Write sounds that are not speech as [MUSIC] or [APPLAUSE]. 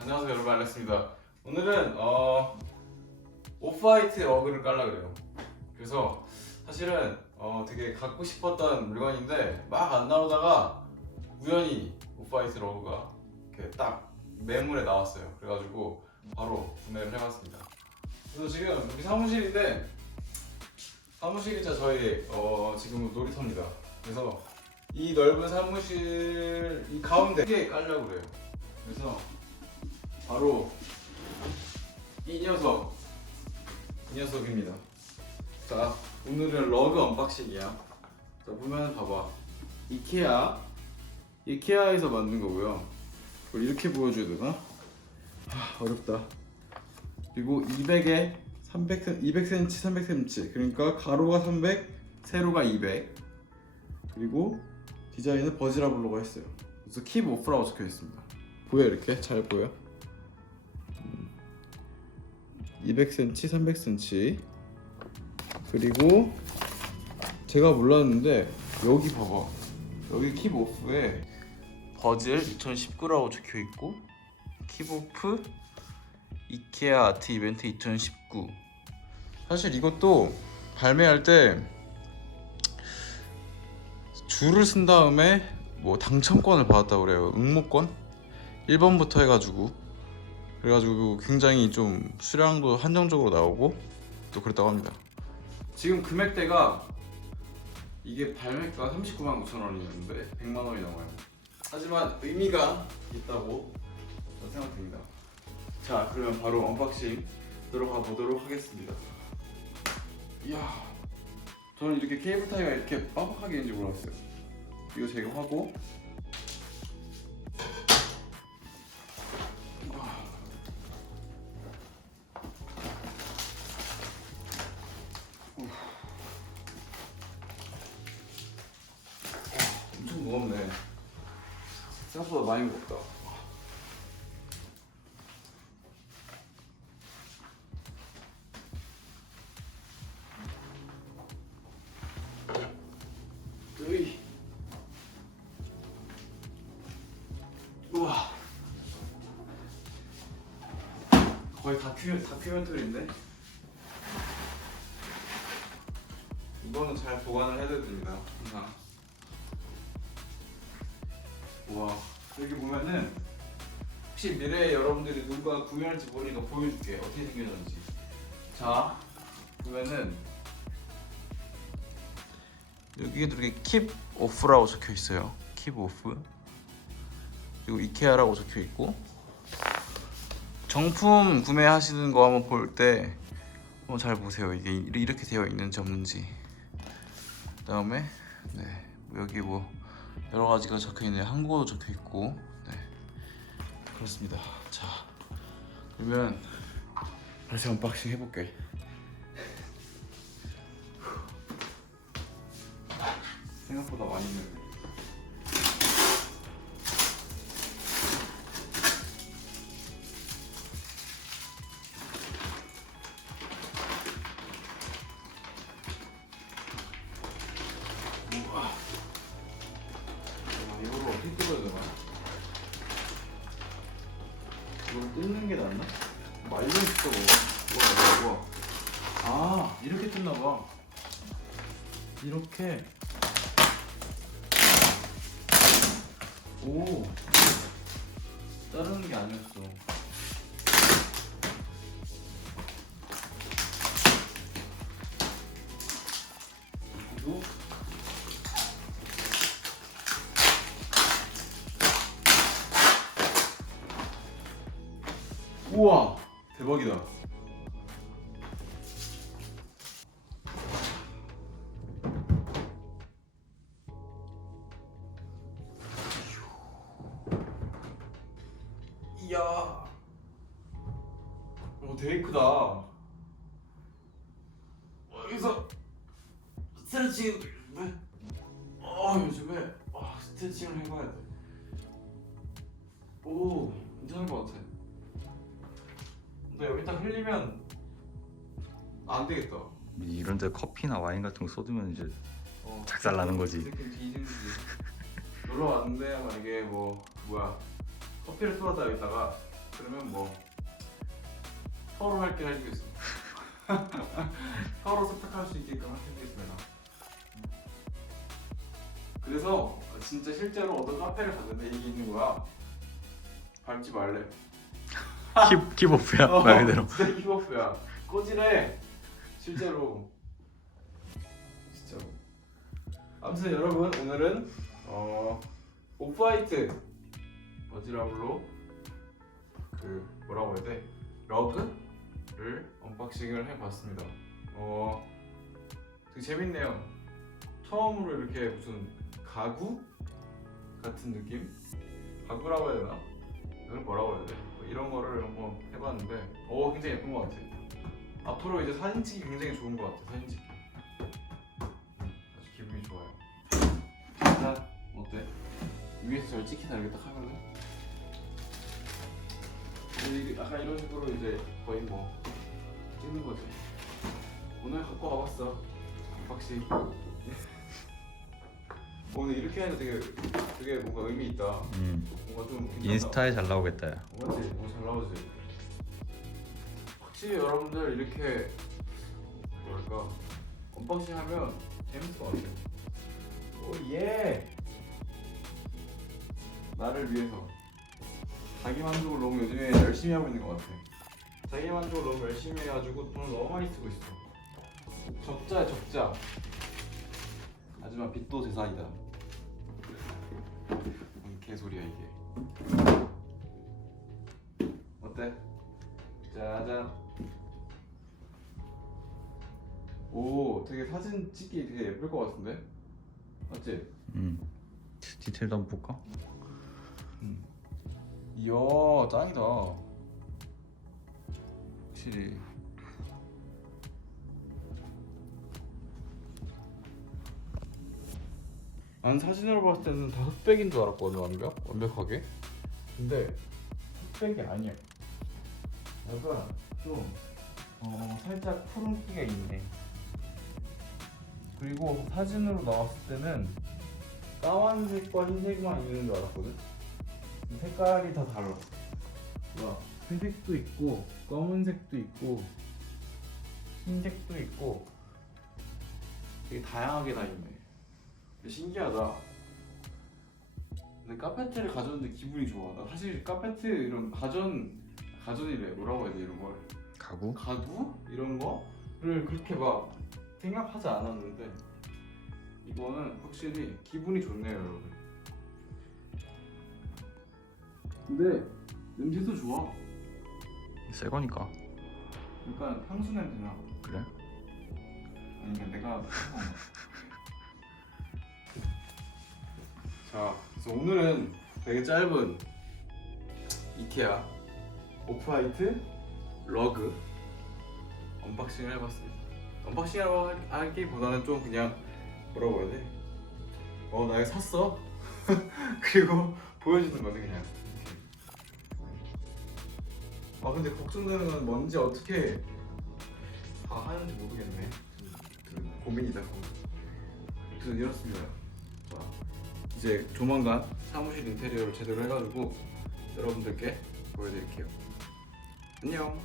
안녕하세요 여러분. 알렉스입니다. 오늘은 어 오프화이트 러그를 깔라 그래요. 그래서 사실은 어 되게 갖고 싶었던 물건인데 막 안 나오다가 우연히 오프화이트 러그가 이렇게 딱 매물에 나왔어요. 그래가지고 바로 구매를 해봤습니다 그래서 지금 여기 사무실인데 사무실이자 저희 어 지금 놀이터입니다. 그래서 이 넓은 사무실 이 가운데 게 깔려고 그래요. 그래서 바로 이 녀석 이 녀석입니다. 자 오늘은 러그 언박싱이야. 자 보면 봐봐. 이케아 이케아에서 만든 거고요. 이렇게 보여줘야 되나? 하, 어렵다 그리고 200에 300, 200cm, 300cm 그러니까 가로가 300, 세로가 200 그리고 디자인은 버지라블로가 했어요. 그래서 킵 오프라고 적혀 있습니다. 보여 이렇게? 잘 보여? 200cm, 300cm 그리고 제가 몰랐는데 여기 봐봐. 여기 킵오프에 버즐 2019라고 적혀 있고 킵오프 이케아 아트 이벤트 2019 사실 이것도 발매할 때 줄을 쓴 다음에 뭐 당첨권을 받았다고 그래요 응모권 1번부터 해가지고 그래가지고 굉장히 좀 수량도 한정적으로 나오고 또 그랬다고 합니다. 지금 금액대가 이게 발매가 39만 9천 원이었는데 100만 원이 넘어요. 하지만 의미가 있다고 생각됩니다. 자, 그러면 바로 언박싱 들어가 보도록 하겠습니다. 이야, 저는 이렇게 케이블 타이가 이렇게 빡빡하게 있는지 몰랐어요. 이거 제거하고 엄청 무겁네. 생각보다 많이 무겁다. 거의 다큐 다큐멘터리인데. 이거는 잘 보관을 해야 됩니다. 항상. 와 여기 보면은 혹시 미래에 여러분들이 누가 구매할지 모르니까 보여줄게 어떻게 생겨졌는지 자 보면은 여기에도 이렇게 킵 오프라고 적혀 있어요 킵 오프 그리고 이케아라고 적혀 있고 정품 구매하시는 거 한번 볼때 한번 잘 보세요 이게 이렇게 되어 있는지 없는지 그다음에 네 여기 뭐 여러 가지가 적혀 있네요. 한국어도 적혀 있고, 네 그렇습니다. 자 그러면 다시 언박싱 해 볼게. 생각보다 많이 있네. 이걸 뜯는 게 낫나? 말려 있어. 우와, 우와. 아, 이렇게 뜯나 봐. 이렇게. 오. 자르는 게 아니었어. 우와 대박이다. 이야. 오 되게 크다. 어, 여기서 스트레칭 왜? 어 요즘에 아, 스트레칭을 해봐야 돼오 괜찮은 것 같아 근데 여기 딱 흘리면 안 되겠다. 이런 데 커피나 와인 같은 거 쏟으면 이제 어. 작살 나는 이 거지. 새끼 뒤진지. 놀러 왔는데 만약에 뭐 뭐야 커피를 쏟았다 여기다가 그러면 뭐 서로 할 게 해주겠어. [LAUGHS] 서로 습득할 수 있게끔 해주겠습니다. 그래서 진짜 실제로 어떤 카페를 갔는데 이게 있는 거야. 밟지 말래. 키 키보프야 어, 말 그대로. 진짜 힙업이야. 꼬지래. 실제로. 진짜로. 아무튼 여러분 오늘은 어 오프화이트 어지러블로 그 뭐라고 해야 돼? 러그를 언박싱을 해봤습니다. 어 되게 재밌네요. 처음으로 이렇게 무슨 가구 같은 느낌? 가구라고 해야 되나? 이걸 뭐라고 해야 돼? 뭐 이런 거를 한번 해봤는데 오 굉장히 예쁜 것 같아. 앞으로 이제 사진 찍기 굉장히 좋은 것 같아 사진 찍기. 음, 아주 기분이 좋아요. 자 어때? 위에서 잘 찍히나 이렇게 딱 하면은 이게 약간 이런 식으로 이제 거의 뭐 찍는 거지. 오늘 갖고 와봤어. 박씨. [LAUGHS] 오늘 이렇게 하니까 되게 되게 뭔가 의미 있다. 음. 뭔가 좀 괜찮다. 인스타에 잘 나오겠다. 야. 맞지? 뭐잘 나오지? 확실히 여러분들 이렇게 뭐랄까 언박싱 하면 재밌을 것 같아요 오 예 나를 위해서 자기 만족을 너무 요즘에 열심히 하고 있는 것 같아 자기 만족을 너무 열심히 해가지고 돈을 너무 많이 쓰고 있어 적자야 적자 하지만 빚도 재산이다 뭔 개소리야 이게 어때? 짜잔. 오, 되게 사진 찍기 되게 예쁠 것 같은데? 맞지? 음. 디테일도 한번 볼까? 이야, 짱이다. 확실히. 난 사진으로 봤을 때는 다 흑백인 줄 알았거든, 완벽? 완벽하게. 근데 흑백이 아니야. 약간 좀 어, 살짝 푸른기가 있네. 그리고 사진으로 나왔을 때는 까만색과 흰색만 있는 줄 알았거든. 색깔이 다 달라. 와, 회색도 있고 검은색도 있고 흰색도 있고 되게 다양하게 다 있네. 신기하다. 근데 카페트를 가졌는데 기분이 좋아. 나 사실 카페트 이런 가전 가전이래 뭐라고 해야 돼 이런 걸 가구? 가구 이런 거를 그렇게 막 생각하지 않았는데 이거는 확실히 기분이 좋네요 여러분. 근데 냄새도 좋아. 새 거니까. 약간 향수 냄새나. 그래? 아니 그러니까 내가 [LAUGHS] 자 그래서 오늘은 되게 짧은 이케아 오프화이트 러그 언박싱을 해봤습니다 할- 하기보다는 좀 그냥 뭐라고 해야 돼? 어 나 이거 샀어 [LAUGHS] 그리고 보여주는 거지 그냥 아 근데 걱정되는 건 뭔지 어떻게 다 하는지 모르겠네. 좀, 좀 고민이다 고민. 아무튼 이렇습니다. 자, 이제 조만간 사무실 인테리어를 제대로 해가지고 여러분들께 보여드릴게요. 안녕.